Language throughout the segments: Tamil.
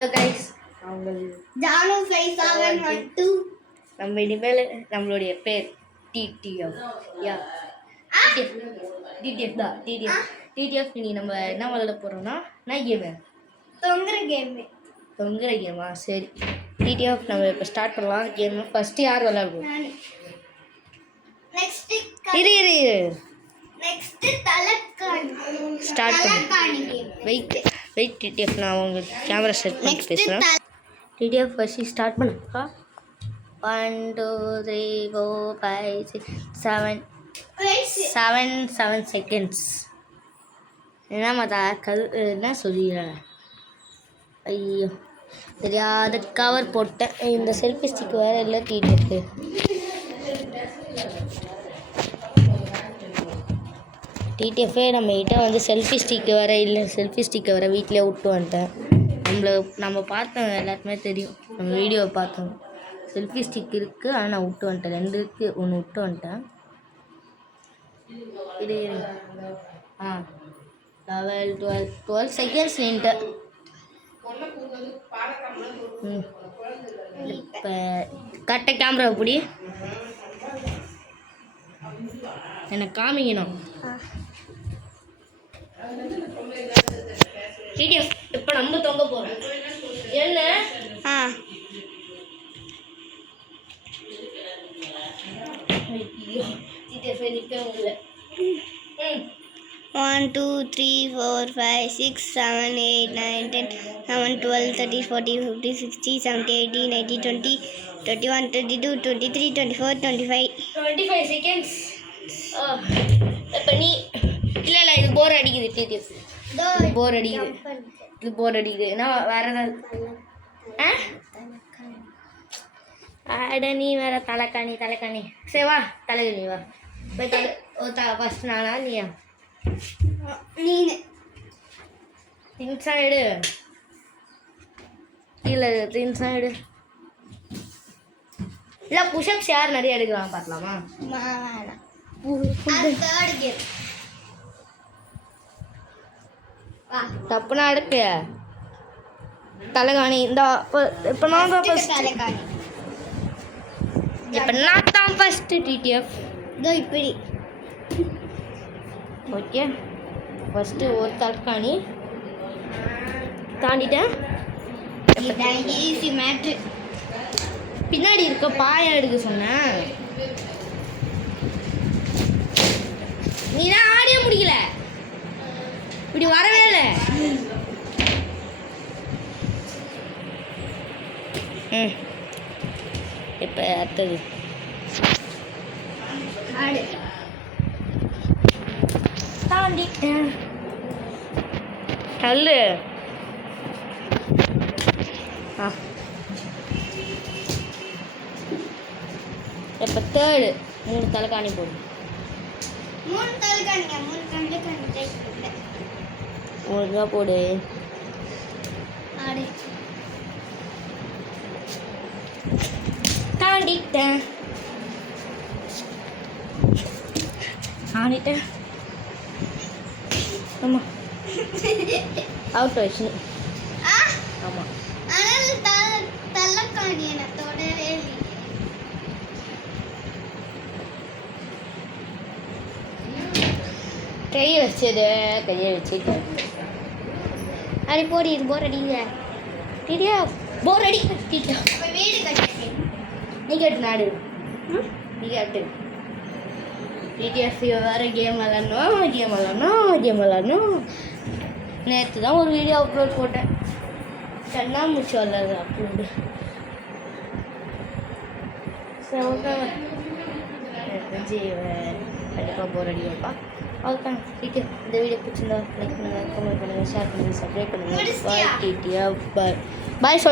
கைஸ் ஜானு 5712 நம்ம இனிமேல் நம்மளுடைய பேர் டிடிஎஃப் டிடிஎஃப் தான் டிடிஎஃப் நீ நம்ம என்ன விளையாட போகிறோம்னா என்ன கேமு தொங்குற கேமா சரி டிடிஎஃப் நம்ம இப்போ ஸ்டார்ட் பண்ணலாம் கேமு ஃபஸ்ட்டு யார் விளையாடுவோம் இரு ஸ்டார்ட் பண்ணு வெயிட் டிடிஎஃப் நான் உங்களுக்கு கேமரா செட் பண்ணி பேசுகிறேன் டிடிஎஃப் ஃபஸ்ட்டு ஸ்டார்ட் பண்ணுப்பா 1 2 3 4 5 6 7 செகண்ட்ஸ் என்ன மாதா என்ன சொல்லிடுறேன் ஐயோ தெரியாத கவர் போட்டேன் இந்த செல்ஃபி ஸ்டிக் வேறு இல்லை டிடிஎஃப் டிடிஎஃபே நம்மகிட்ட வந்து செல்ஃபி ஸ்டிக்கு வேறு இல்லை செல்ஃபி ஸ்டிக்கை வேறு வீட்டிலே விட்டு வந்துட்டேன் நம்ம பார்த்தோம் எல்லாருக்குமே தெரியும் நம்ம வீடியோவை பார்த்தோம் செல்ஃபி ஸ்டிக் இருக்குது ஆனால் நான் விட்டு வந்துட்டேன் 2 இருக்குது 1 விட்டு வந்துட்டேன் இது 12 செகண்ட்ஸ் நின்ட்டு இப்போ கரெக்டாக கேமரா எப்படி எனக்கு காமிக்கணும் டிடிஎஃப் இப்போ நம்ம தொங்க போகிறோம் என்ன டிடிஎஃப் நிற்க முடியல 1 2 3 4 5 6 7 8 9 10 11 12 13 14 15 16 17 18 19 20 21 22 23 24 25 செகண்ட்ஸ் இப்போ நீ இல்லை இது போர் அடிக்குது டிடிஎஃப் இது போர் அடிக்குது நான் வேற ஏதாவது ஆட நீ வேற தலைக்காணி சரி வா தலைக்கணி வா போய் ஃபஸ்ட் நானா நீயா திங்ஸா எடு இல்லை திங்ஸா எடு இல்லை புஷ்அப்ஸ் யார் நிறைய எடுக்கலாம் பார்க்கலாமா தப்புனா எடுக்கு தலைகாணி இந்த இப்போ நான் தான் ஃபஸ்ட்டு டிடிஎஃப் இதோ இப்படி ஓகே ஃபஸ்ட்டு ஒரு தலைக்காணி தாண்டிட்டேன் ஈஸி மேட்ரு பின்னாடி இருக்க பாயா எடுக்க சொன்னேன் நீ தான் ஆடிய முடியல இப்படி வரவே இல்லை இப்போ அடுத்தது ஆடு தாண்டிட்டேன் தள்ளு இப்போ தேர்டு 3 தலைக்காணி போடு 3 தலைக்காணி ஒழுங்கா போடு ஆடு தாண்டிட்டேன் ஆமாம் அவுட் ஆயிடுச்சு ஆமாம் தலைக்காணி எனக்கு தொடரே இல்லை கையை வச்சுட்டு அடி போடி இது போர் அடிங்க டிடியா போர் அடி டிடியா வீடு கட்டிட்டேன் நீ கேட்டு நாடு நீ கேட்டு டிடிஎஃப் வேறு கேம் விளாட்ணும் நேற்று தான் ஒரு வீடியோ அப்லோட் போட்டேன் கண்ணாமூச்சி விளாட்றது அப்லோடு கண்டிப்பாக போர் அடிப்பா ஓகே ஓகே இந்த வீடியோ பிடிச்சிருந்தா லைக் பண்ணுங்கள் கமெண்ட் பண்ணுங்கள் ஷேர் பண்ணுங்கள் சப்ஸ்கிரைப் பண்ணுங்கள் பாய் டிடிஎஃப் பாய்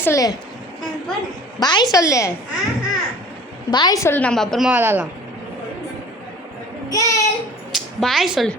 சொல்கிறேன் பாய் சொல்லு நம்ம அப்புறமா விளாட்லாம் கேர்ள் பாய் சொல்லு